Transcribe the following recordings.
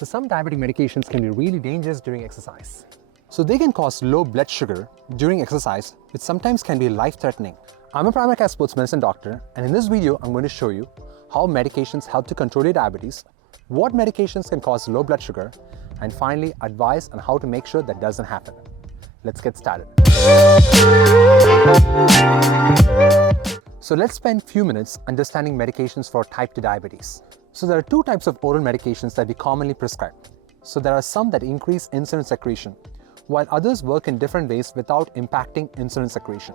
So some diabetic medications can be really dangerous during exercise. So they can cause low blood sugar during exercise, which sometimes can be life-threatening. I'm a primary care sports medicine doctor, and in this video, I'm going to show you how medications help to control your diabetes, what medications can cause low blood sugar, and finally, advice on how to make sure that doesn't happen. Let's get started. So let's spend a few minutes understanding medications for type 2 diabetes. So there are two types of oral medications that we commonly prescribe. So there are some that increase insulin secretion, while others work in different ways without impacting insulin secretion.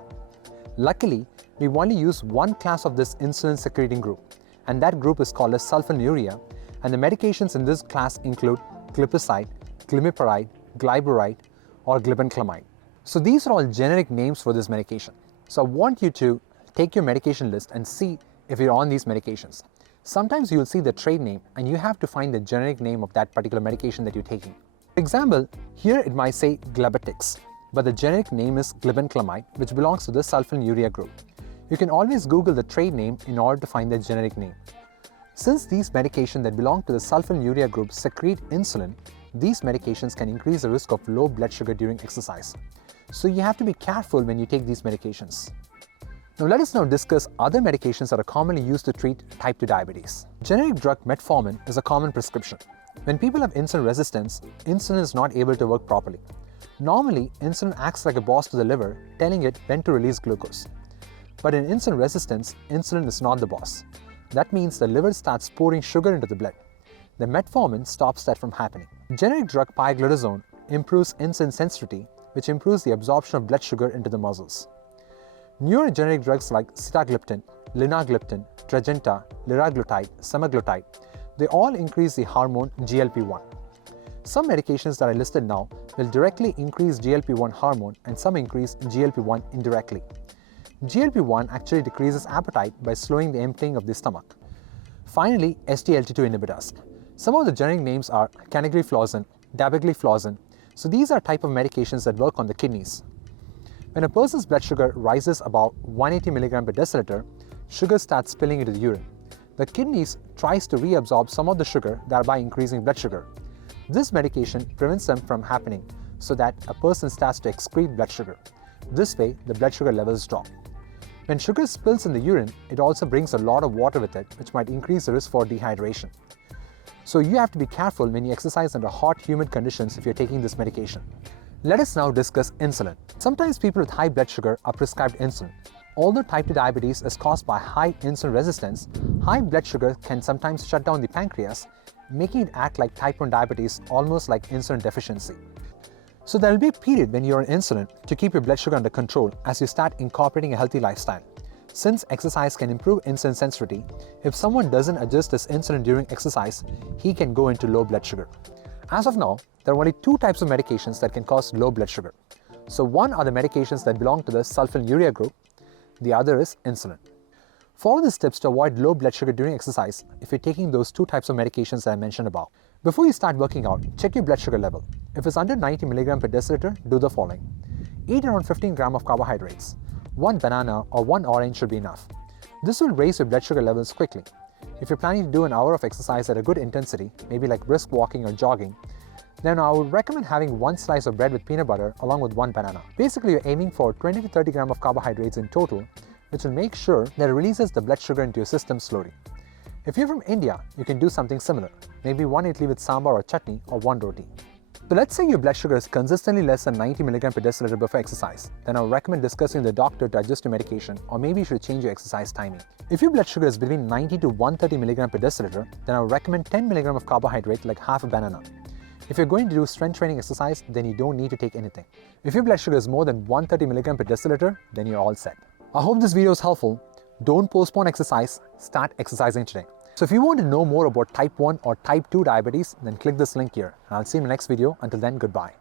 Luckily, we only use one class of this insulin secreting group, and that group is called as sulfonylurea, and the medications in this class include Glipizide, Glimepiride, Glyburide, or Glibenclamide. So these are all generic names for this medication. So I want you to take your medication list and see if you're on these medications. Sometimes you'll see the trade name and you have to find the generic name of that particular medication that you're taking. For example, here it might say Glipizide, but the generic name is Glibenclamide, which belongs to the sulfonylurea group. You can always Google the trade name in order to find the generic name. Since these medications that belong to the sulfonylurea group secrete insulin, these medications can increase the risk of low blood sugar during exercise. So you have to be careful when you take these medications. Now let us now discuss other medications that are commonly used to treat type 2 diabetes. Generic drug Metformin is a common prescription. When people have insulin resistance, insulin is not able to work properly. Normally, insulin acts like a boss to the liver, telling it when to release glucose. But in insulin resistance, insulin is not the boss. That means the liver starts pouring sugar into the blood. The metformin stops that from happening. Generic drug pioglitazone improves insulin sensitivity, which improves the absorption of blood sugar into the muscles. Newer generic drugs like sitagliptin, linagliptin, Tradjenta, liraglutide, semaglutide, they all increase the hormone GLP-1. Some medications that I listed now will directly increase GLP-1 hormone and some increase GLP-1 indirectly. GLP-1 actually decreases appetite by slowing the emptying of the stomach. Finally, SGLT2 inhibitors. Some of the generic names are canagliflozin, dapagliflozin. So these are type of medications that work on the kidneys. When a person's blood sugar rises about 180 mg per deciliter, sugar starts spilling into the urine. The kidneys tries to reabsorb some of the sugar, thereby increasing blood sugar. This medication prevents them from happening so that a person starts to excrete blood sugar. This way, the blood sugar levels drop. When sugar spills in the urine, it also brings a lot of water with it, which might increase the risk for dehydration. So you have to be careful when you exercise under hot, humid conditions if you're taking this medication. Let us now discuss insulin. Sometimes people with high blood sugar are prescribed insulin. Although type 2 diabetes is caused by high insulin resistance, high blood sugar can sometimes shut down the pancreas, making it act like type 1 diabetes, almost like insulin deficiency. So there will be a period when you're on insulin to keep your blood sugar under control as you start incorporating a healthy lifestyle. Since exercise can improve insulin sensitivity, if someone doesn't adjust his insulin during exercise, he can go into low blood sugar. As of now, there are only two types of medications that can cause low blood sugar. So one are the medications that belong to the sulfonylurea group, the other is insulin. Follow the steps to avoid low blood sugar during exercise if you're taking those two types of medications that I mentioned above. Before you start working out, check your blood sugar level. If it's under 90 mg per deciliter, do the following. Eat around 15 grams of carbohydrates. One banana or one orange should be enough. This will raise your blood sugar levels quickly. If you're planning to do an hour of exercise at a good intensity, maybe like brisk walking or jogging, then I would recommend having one slice of bread with peanut butter along with one banana. Basically, you're aiming for 20 to 30 grams of carbohydrates in total, which will make sure that it releases the blood sugar into your system slowly. If you're from India, you can do something similar, maybe one idli with sambar or chutney or one roti. So let's say your blood sugar is consistently less than 90 mg per deciliter before exercise, then I would recommend discussing with the doctor to adjust your medication, or maybe you should change your exercise timing. If your blood sugar is between 90 to 130 mg per deciliter, then I would recommend 10 mg of carbohydrate like half a banana. If you're going to do strength training exercise, then you don't need to take anything. If your blood sugar is more than 130 mg per deciliter, then you're all set. I hope this video is helpful. Don't postpone exercise, start exercising today. So if you want to know more about type 1 or type 2 diabetes, then click this link here. And I'll see you in the next video. Until then, goodbye.